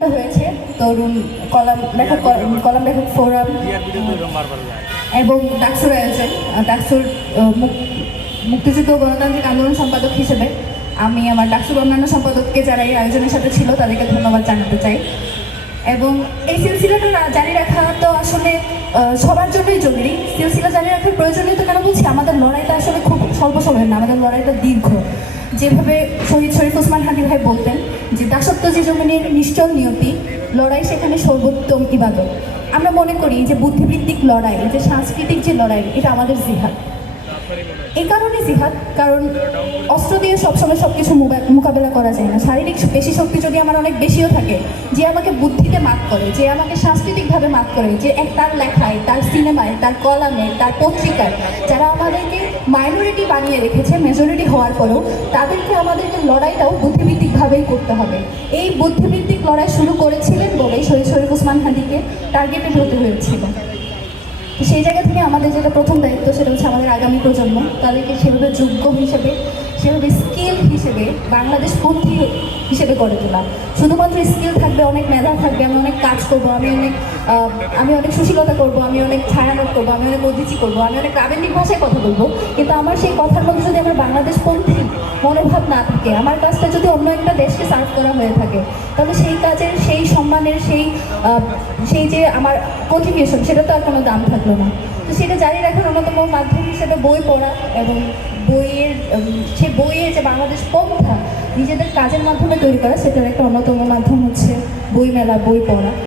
হয়েছে তরুণ কলাম লেখক ফোরাম এবং ডাকসুর আয়োজন। ডাকসুর মুক্তিযুদ্ধ গণতান্ত্রিক আন্দোলন সম্পাদক হিসেবে আমি আমার ডাকসুর অন্যান্য সম্পাদককে যারা এই আয়োজনের সাথে ছিল তাদেরকে ধন্যবাদ জানাতে চাই। এবং এই সিলসিলাটা জারি রাখা তো আসলে সবার জন্যই জরুরি। সিলসিলা জারি রাখার প্রয়োজনীয়তা কেন বলছি, আমাদের লড়াইটা আসলে খুব স্বল্প সময়ের না, আমাদের লড়াইটা দীর্ঘ। যেভাবে শহীদ শরীফ ওসমান হাদি ভাই বলতেন যে দাসত্ব যে জমিনের নিশ্চল নিয়তি, লড়াই সেখানে সর্বোত্তম ইবাদত। আমরা মনে করি যে বুদ্ধিবৃত্তিক লড়াই, যে সাংস্কৃতিক যে লড়াই, এটা আমাদের জিহাদ। এই কারণে জিহাদ, কারণ অস্ত্র দিয়ে সবসময় সব কিছু মোকাবেলা করা যায় না। শারীরিক পেশি শক্তি যদি আমার অনেক বেশিও থাকে, যে আমাকে বুদ্ধিতে মাত করে, যে আমাকে সাংস্কৃতিকভাবে মাত করে, যে তার লেখায়, তার সিনেমায়, তার কলামে, তার পত্রিকায় যারা আমাদেরকে মাইনরিটি বানিয়ে রেখেছে মেজরিটি হওয়ার পরেও, আমাদেরকে লড়াইটাও বুদ্ধিভিত্তিকভাবেই করতে হবে। এই বুদ্ধিভিত্তিক লড়াই শুরু করেছিলেন বলেই শহীদ শরীফ ওসমান হাদিকে টার্গেটেড হতে হয়েছিল। সেই জায়গা থেকে আমাদের যেটা প্রথম দায়িত্ব, সেটা হচ্ছে আমাদের আগামী প্রজন্ম, তাদেরকে সেভাবে যোগ্য হিসেবে, সেভাবে স্কিল হিসেবে, বাংলাদেশ পন্থী হিসেবে গড়ে তোলা। শুধুমাত্র স্কিল থাকবে, অনেক মেধা থাকবে, আমি অনেক কাজ করবো, আমি অনেক সুশীলতা করবো, আমি অনেক ছায়ানট করবো, আমি অনেক অদিচি করবো, আমি অনেক প্রাবন্ধিক ভাষায় কথা বলবো, কিন্তু আমার সেই কথার মধ্যে যদি আমার বাংলাদেশ পন্থী মনোভাব না থাকে, আমার কাজটা যদি অন্য একটা দেশকে সার্ভ করা হয়ে থাকে, তাহলে সেই কাজের, সেই সম্মানের, সেই যে আমার কন্ট্রিবিউশন, সেটা তো আর কোনো দাম থাকলো না। তো সেটা জারি রাখার অন্যতম মাধ্যম হিসেবে বই পড়া, এবং বইয়ের যে বাংলাদেশ পন্থা নিজেদের কাজের মাধ্যমে তৈরি করা, সেটার একটা অন্যতম মাধ্যম হচ্ছে বই মেলা, বই পড়া।